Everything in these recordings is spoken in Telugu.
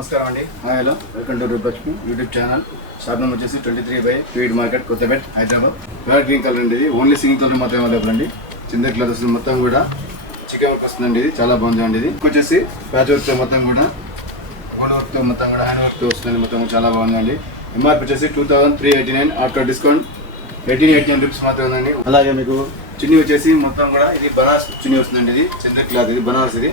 నమస్కారం అండి. Hello, welcome to Roopalakshmi YouTube channel. Shop number వచ్చేసి 23/, ఫీడ్ market, Kothapet, Hyderabad. Pure green colour అండి. ఇది ఓన్లీ సింగిల్ కలర్ మాత్రమే అవైలబుల్ అండి. చిందర్ క్లాత్ వస్తుంది, మొత్తం కూడా చికెన్ వర్క్ వస్తుందండి. ఇది చాలా బాగుంది అండి. ఇది వచ్చేసి ప్యాచ్ వర్క్ మొత్తం కూడా గోల్డ్ వర్క్ మొత్తం కూడా హ్యాండ్ వర్క్ వస్తుంది. మొత్తం చాలా బాగుందండి. ఎంఆర్పి వచ్చేసి 2389, ఆఫ్టర్ డిస్కౌంట్ 1889 రూపీస్ మాత్రమే ఉందండి. అలాగే మీకు చున్నీ వచ్చేసి మొత్తం కూడా ఇది బనారస్ చున్నీ వస్తుందండి. ఇది చిందర్ క్లాత్, ఇది బనారస్. ఇది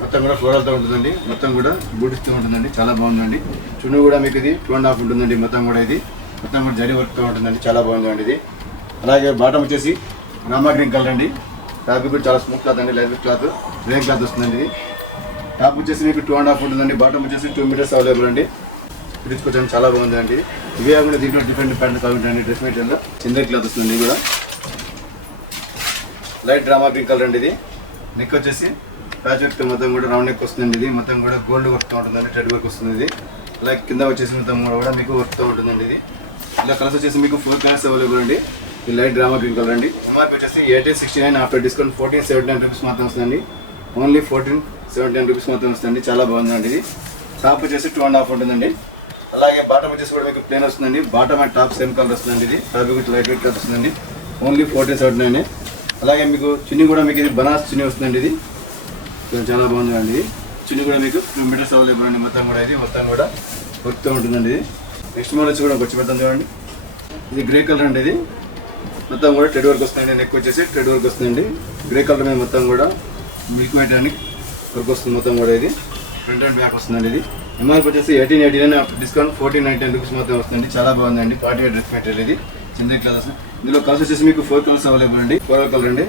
మొత్తం కూడా ఫ్లోరల్తో ఉంటుందండి. మొత్తం కూడా బూటిస్తూ ఉంటుందండి. చాలా బాగుందండి. చున్నీ కూడా మీకు ఇది 2.5 ఉంటుందండి. మొత్తం కూడా ఇది మొత్తం కూడా జరీ వర్క్తో ఉంటుందండి. చాలా బాగుందండి ఇది. అలాగే బాటమ్ వచ్చేసి రామా గ్రీన్ కలర్ అండి. ఫ్యాబ్రిక్ కూడా చాలా స్మూత్ క్లాత్ అండి. లైట్ క్లాత్, గ్రే క్లాత్ వస్తుందండి. ఇది టాప్ వచ్చేసి మీకు 2.5 ఉంటుందండి. బాటమ్ వచ్చేసి 2 మీటర్స్ అవైలబుల్ అండి. తీసుకొచ్చాను, చాలా బాగుందండి. ఇవే కూడా దీంట్లో డిఫరెంట్ ప్యాటర్న్స్ కావాలండి. డ్రెస్ మెటీరియల్లో చిందర్ క్లాత్ వస్తుంది. ఇది కూడా లైట్ డ్రామా గ్రీన్ కలర్ అండి. ఇది నెక్ వచ్చేసి ప్యాచ్ వర్క్ మొత్తం కూడా రౌండ్ నెక్ వస్తుందండి. ఇది మొత్తం కూడా గోల్డ్ వర్క్తో ఉంటుందండి. థ్రెడ్ వర్క్ వస్తుంది. ఇది అలాగే కింద వచ్చేసి మొత్తం కూడా మీకు వర్క్తో ఉంటుందండి. ఇది ఇలా కలర్స్ వచ్చేసి మీకు 4 కలర్స్ అవైలబుల్ అండి. ఇది లైట్ డ్రామా గ్రీన్ కలర్ అండి. ఎంఆర్పీ వచ్చేసి 1869, ఆఫ్టర్ డిస్కౌంట్ 1479 రూపీస్ మాత్రం వస్తుందండి. ఓన్లీ 1479 రూపీస్ మాత్రం వస్తుందండి. చాలా బాగుందండి. ఇది టాప్ వచ్చేసి 2.5 ఉంటుందండి. అలాగే బాటమ్ వచ్చేసి కూడా మీకు ప్లేన్ వస్తుందండి. Bottom and top same colour వస్తుందండి. ఇది ఫ్యాబ్రిక్ లైట్ వెయిట్ కలర్ వస్తుందండి. ఓన్లీ 1479. అలాగే మీకు చున్నీ కూడా మీకు ఇది బనారస్ చున్నీ వస్తుందండి. ఇది చాలా బాగుందండి. చున్నీ కూడా మీకు 2 మీటర్స్ అవైలబుల్ అండి. మొత్తం కూడా ఇది మొత్తం కూడా వర్క్తో ఉంటుందండి. ఇది నెక్స్ట్ మోడల్ వచ్చి కూడా వచ్చి పెడతాం చూడండి. ఇది గ్రే కలర్ అండి. ఇది మొత్తం కూడా థ్రెడ్ వర్క్ వస్తుందండి. నెక్ వచ్చేసి థ్రెడ్ వర్క్ వస్తుందండి. గ్రే కలర్ మీద మొత్తం కూడా మిల్క్ వైట్ అని వర్క్ వస్తుంది. మొత్తం కూడా ఇది ఫ్రంట్ అండ్ బ్యాక్ వస్తుందండి. ఇది ఎంఆర్పీ వచ్చేసి 1889, ఆఫ్టర్ డిస్కౌంట్ 1499 రూపీస్ మాత్రం వస్తుంది. చాలా బాగుందండి. Party wear dress material. ఇది చిందర్ క్లాత్ వస్తుంది. ఇందులో కలర్స్ వచ్చేసి మీకు 4 కలర్స్ అవైలబుల్ అండి. 4 కలర్ అండి.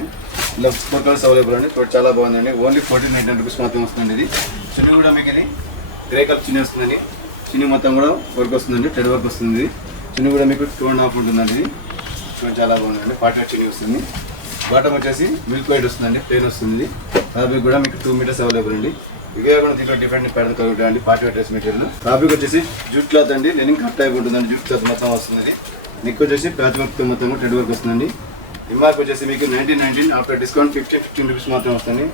ఇలా 4 కలర్స్ అవైలబుల్ అండి. చాలా బాగుందండి. ఓన్లీ 1499 రూపీస్ మాత్రం వస్తుంది. ఇది చున్నీ కూడా మీకు ఇది గ్రే కలర్ చున్నీ వస్తుందండి. చున్నీ మొత్తం కూడా వర్క్ వస్తుందండి. థ్రెడ్ వర్క్ వస్తుంది. చున్నీ కూడా మీకు 2.5 ఉంటుందండి. ఇది చాలా బాగుందండి. పార్టీ వేర్ చున్నీ వస్తుంది. బాటమ్ వచ్చేసి మిల్క్ వైట్ వస్తుందండి. ప్లేన్ వస్తుంది. ఫ్యాబ్రిక్ కూడా మీకు 2 మీటర్స్ అవైలబుల్ అండి. ఇవే కూడా దీంట్లో డిఫరెంట్ ప్యాటర్న్ కలుగుతాయండి. Party wear dress material. Fabric వచ్చేసి జూట్ క్లాత్ అండి. లెనిన్ కట్ టైప్ ఉంటుందండి. జూట్ క్లాత్ మొత్తం వస్తుంది. నెక్ వచ్చేసి ప్యాచ్ వర్క్ మొత్తం థ్రెడ్ వర్క్ వస్తుందండి. ఎంఆర్పీ వచ్చేసి మీకు 1919, ఆఫ్టర్ డిస్కౌంట్ 15 రూపీస్ మాత్రం వస్తుంది.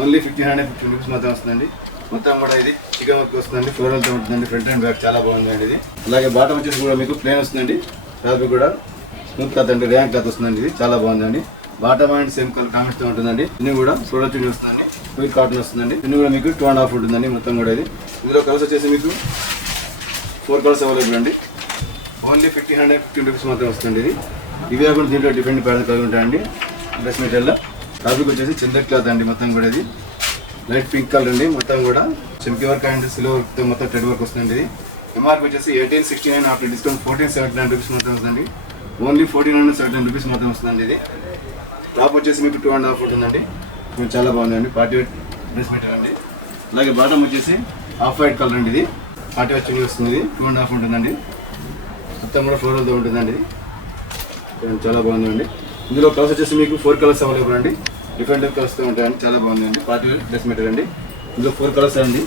ఓన్లీ 1515 రూపీస్ మాత్రం వస్తుందండి. మొత్తం కూడా ఇది చికెన్ వర్క్ వస్తుందండి. ఫ్లోరల్తో ఉంటుందండి. ఫ్రంట్ అండ్ బ్యాక్ చాలా బాగుందండి. ఇది అలాగే బాటమ్ వచ్చేసి కూడా మీకు ప్లేన్ వస్తుందండి. ఫ్యాబ్రిక్ కూడా స్మూత్ క్లాత్ అండి. ర్యాంక్ క్లాత్ వస్తుందండి. ఇది చాలా బాగుందండి. బాటమ్ అండ్ సేమ్ కలర్ కామెంట్తో ఉంటుందండి. ఇది కూడా ఫ్లోరల్ చున్నీ వస్తుందండి. ఫుల్ కాటన్ వస్తుందండి. ఇది కూడా మీకు 2.5 ఉంటుందండి. మొత్తం కూడా ఇది ఇందులో కలర్స్ వచ్చేసి మీకు 4 కలర్స్ అవైలబుల్ అండి. ఓన్లీ 1515 రూపీస్ మాత్రం వస్తుంది. ఇది ఇవే కూడా దీంట్లో డిఫరెంట్ ప్యాటర్న్ కలిగి ఉంటాయండి. డ్రెస్ మెటీరియల్లో ఫ్యాబ్రిక్ వచ్చేసి చిందర్ క్లాత్ అండి. మొత్తం కూడా ఇది లైట్ పింక్ కలర్ అండి. మొత్తం కూడా చెంకి వర్క్ అండ్ సిల్వర్ వర్క్తో మొత్తం థ్రెడ్ వర్క్ వస్తుంది. ఇది ఎంఆర్పీ వచ్చేసి 1869, ఆఫ్టర్ డిస్కౌంట్ 1479 రూపీస్ మాత్రం వస్తుంది. ఓన్లీ 1479 రూపీస్ మాత్రం వస్తుందండి. ఇది టాప్ వచ్చేసి మీకు 2.5 ఉంటుందండి. చాలా బాగుందండి. పార్టీ వేర్ డ్రెస్ మెటీరియల్ అండి. అలాగే బాటమ్ వచ్చేసి ఆఫ్ వైట్ కలర్ అండి. ఇది పార్టీ వేర్ చున్నీ వస్తుంది. ఇది 2.5 ఉంటుందండి. మొత్తం కూడా ఫ్లోరల్తో ఉంటుందండి. చాలా బాగుందండి. ఇందులో కలర్స్ వచ్చేసి మీకు 4 కలర్స్ అవైలబుల్ అండి. డిఫరెంట్ కలర్స్తో ఉంటాయండి. చాలా బాగుందండి. పార్టీ వేర్ డ్రెస్ మెటీరియల్ అండి. ఇందులో 4 కలర్స్ అండి.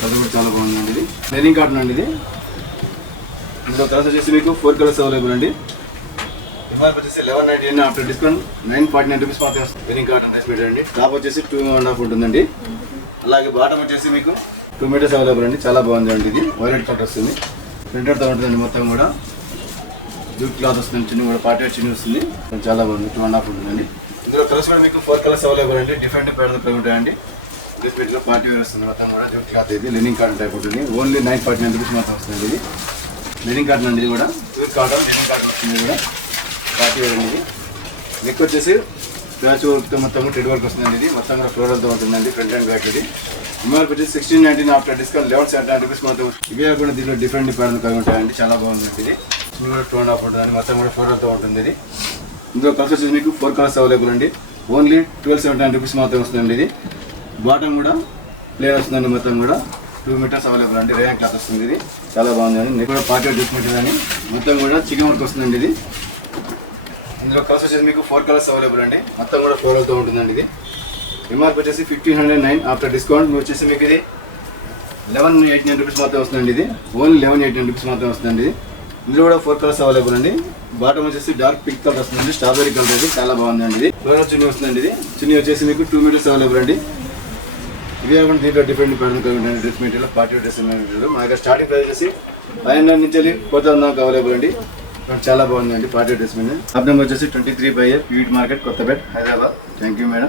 కలర్ కూడా చాలా బాగుందండి. ఇది లెనిన్ కాటన్ అండి. ఇది ఇందులో కలర్స్ వచ్చేసి మీకు 4 కలర్స్ అవైలబుల్ అండి. ఎంఆర్పీ వచ్చేసి 1199, ఆఫ్టర్ డిస్కౌంట్ 949 రూపీస్ మాత్రం వస్తుంది. లెనిన్ కాటన్ డ్రెస్ మెటీరియల్ అండి. టాప్ వచ్చేసి 2.5 ఉంటుందండి. అలాగే బాటమ్ వచ్చేసి మీకు 2 మీటర్స్ అవైలబుల్ అండి. చాలా బాగుందండి. ఇది వైలెట్ కలర్ వస్తుంది. ప్రింటర్తో ఉంటుందండి. మొత్తం కూడా జూట్ క్లాత్ వస్తుంది. చిన్న కూడా పార్టీ వేర్ చిన్న వస్తుంది. చాలా బాగుంది. 2.5 ఉంటుందండి. ఇందులో కలర్స్ కూడా మీకు 4 కలర్స్ అవైలబుల్ అండి. డిఫరెంట్ ప్యాటర్న్ ఉంటాయండి. డ్రెస్ మెటీరియల్ పార్టీ వేర్ వస్తుంది. మొత్తం కూడా జూట్ క్లాత్. ఇది లెనిన్ కాటన్ టైప్ ఉంటుంది. ఓన్లీ 949 రూపీస్ మాత్రం వస్తుంది. ఇది లెనిన్ కాటన్ అండి. ఇది కూడా జూట్ కాటన్ లెనిన్ కాటన్ వస్తుంది. ఇది కూడా పార్టీ వేర్ అండి. నెక్ వచ్చేసి ప్యాచ్ వర్క్తో మొత్తం థ్రెడ్ వర్క్ వస్తుందండి. ఇది మొత్తం కూడా ఫ్లోరల్తో ఉంటుందండి. Front and back. ఇది ఎంఆర్పీ వచ్చేసి 1619, ఆఫ్టర్ డిస్కౌంట్ 1179 రూపీస్ మాత్రం. ఇవే కూడా దీంట్లో డిఫరెంట్ ప్యాటర్న్ కలిగి ఉంటాయండి. చాలా బాగుందండి. ఇది 2.5 ఉంటుందండి. మొత్తం కూడా ఫ్లోరల్తో ఉంటుంది. ఇది ఇందులో కలర్స్ వచ్చేసి మీకు 4 కలర్స్ అవైలబుల్ అండి. ఓన్లీ 1279 రూపీస్ మాత్రం వస్తుందండి. ఇది బాటమ్ కూడా ప్లేన్ వస్తుందండి. మొత్తం కూడా 2 మీటర్స్ అవైలబుల్ అండి. రేయన్ క్లాత్ వస్తుంది. ఇది చాలా బాగుందండి. నెక్ కూడా పార్టీ డ్రెస్ మెటీరియల్ అని మొత్తం కూడా చికెన్ వర్క్ వస్తుందండి. ఇది ఇందులో కలర్స్ వచ్చేసి మీకు 4 కలర్స్ అవైలబుల్ అండి. మొత్తం కూడా ఫ్లోరల్తో ఉంటుందండి. ఇది ఎంఆర్పీ వచ్చేసి 1509, ఆఫ్టర్ డిస్కౌంట్ వచ్చేసి మీకు ఇది 1189 రూపీస్ మాత్రం వస్తుందండి. ఇది ఓన్లీ 1189 రూపీస్ మాత్రం వస్తుందండి. ఇందులో కూడా 4 కలర్స్ అవైలబుల్ అండి. బాటమ్ వచ్చేసి డార్క్ పింక్ కలర్ వస్తుందండి. స్ట్రాబెరీ కలర్ ఇది చాలా బాగుందండి. ఇది ఫ్లోరల్ చున్నీ వస్తుందండి. ఇది చున్నీ వచ్చేసి మీకు 2 మీటర్స్ అవైలబుల్ అండి. ఇవి కాకుండా దీంట్లో different dress material, party dress material. మా దగ్గర స్టార్టింగ్ ప్రైస్ వచ్చేసి 500 నుంచి 4,000 దాకా అవైలబుల్ అండి. చాలా బాగుందండి పార్టీ డ్రెస్ మీద. షాప్ నెంబర్ వచ్చేసి 23/A P V T market, Kothapet, Hyderabad. Thank you madam.